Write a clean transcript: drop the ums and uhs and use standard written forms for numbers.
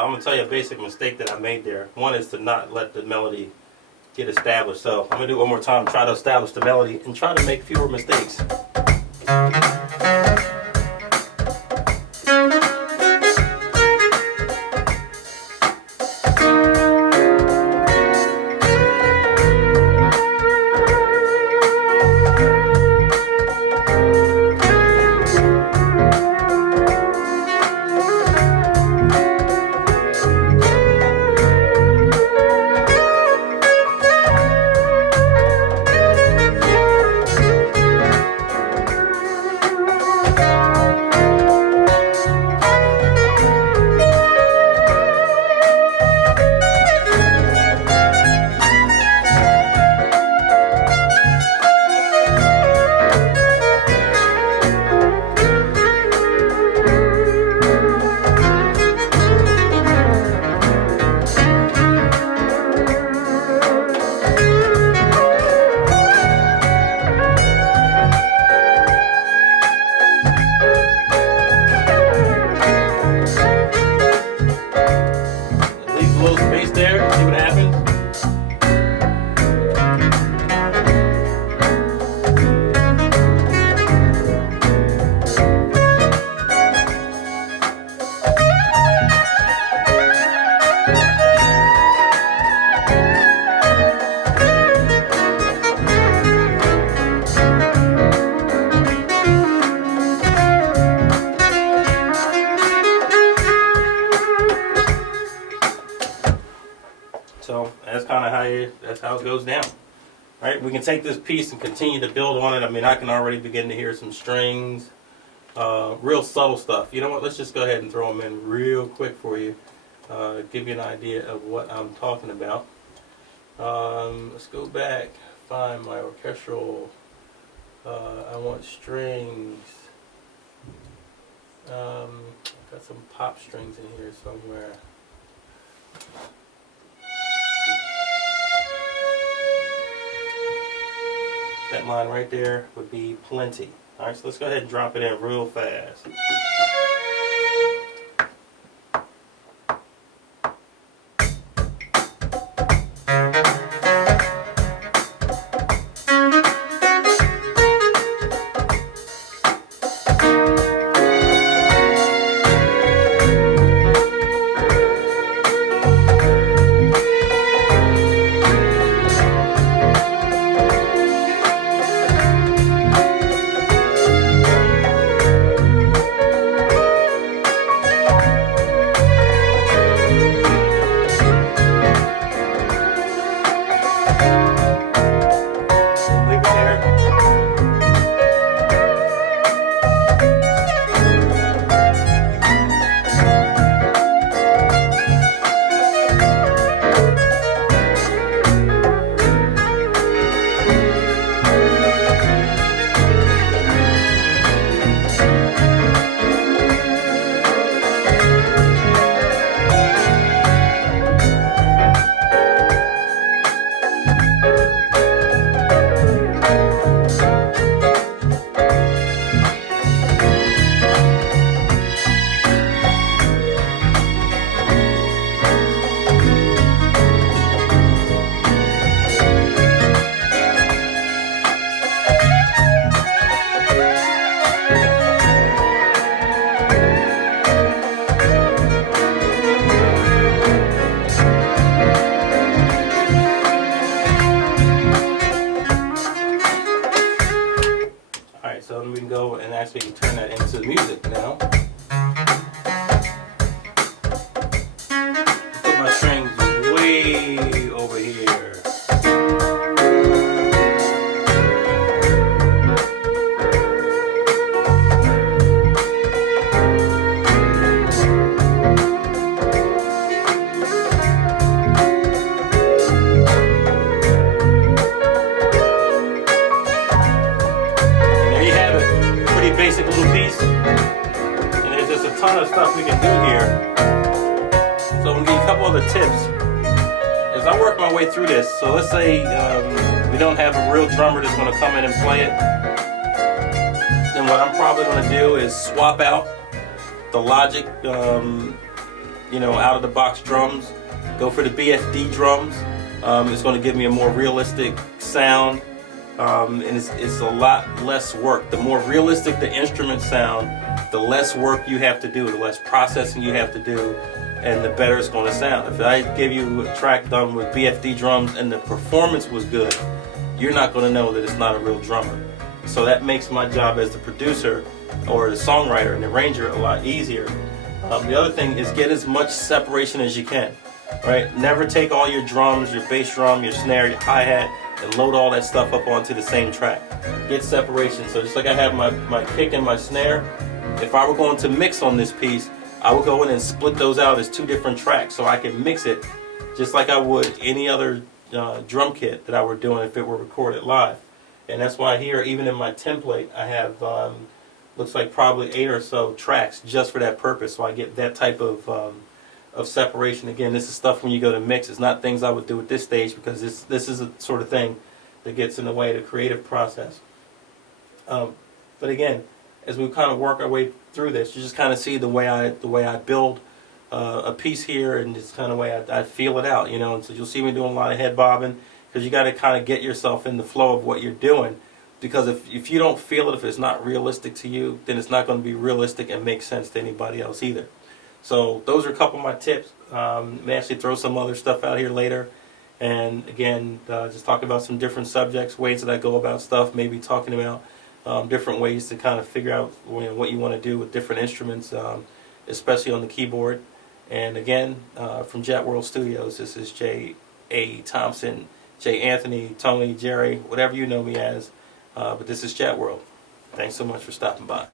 So I'm gonna tell you a basic mistake that I made there. One is to not let the melody get established. So I'm gonna do it one more time, try to establish the melody and try to make fewer mistakes. So that's kind of that's how it goes down. Right? We can take this piece and continue to build on it. I mean, I can already begin to hear some strings, real subtle stuff. You know what? Let's just go ahead and throw them in real quick for you, give you an idea of what I'm talking about. Let's go back, find my orchestral. I want strings. I've got some pop strings in here somewhere. That line right there would be plenty. Alright, so let's go ahead and drop it in real fast. So we can go and actually turn that into music now. Put my strings way over here. Basic little piece, and there's just a ton of stuff we can do here. So I'm gonna give you a couple other tips as I work my way through this. So let's say we don't have a real drummer that's going to come in and play it. Then what I'm probably going to do is swap out the Logic out of the box drums, go for the BFD drums. It's going to give me a more realistic sound, and it's a lot less work. The more realistic the instrument sound, the less work you have to do, the less processing you have to do, and the better it's going to sound. If I give you a track done with BFD drums and the performance was good, you're not going to know that it's not a real drummer. So that makes my job as the producer or the songwriter and arranger a lot easier. The other thing is get as much separation as you can. Right? Never take all your drums, your bass drum, your snare, your hi-hat, and load all that stuff up onto the same track. Get separation. So just like I have my kick and my snare, if I were going to mix on this piece, I would go in and split those out as 2 different tracks so I can mix it just like I would any other drum kit that I were doing if it were recorded live. And that's why here, even in my template, I have looks like probably 8 or so tracks just for that purpose, so I get that type of separation. Again, this is stuff when you go to mix. It's not things I would do at this stage because this is the sort of thing that gets in the way of the creative process. But again, as we kind of work our way through this, you just kind of see the way I build a piece here, and just kind of way I feel it out, And so you'll see me doing a lot of head bobbing because you got to kind of get yourself in the flow of what you're doing. Because if you don't feel it, if it's not realistic to you, then it's not going to be realistic and make sense to anybody else either. So those are a couple of my tips. May actually throw some other stuff out here later. And again, just talking about some different subjects, ways that I go about stuff, maybe talking about different ways to kind of figure out what you want to do with different instruments, especially on the keyboard. And again, from JATWorld Studios, this is J.A. Thompson, J. Anthony, Tony, Jerry, whatever you know me as. But this is JATWorld. Thanks so much for stopping by.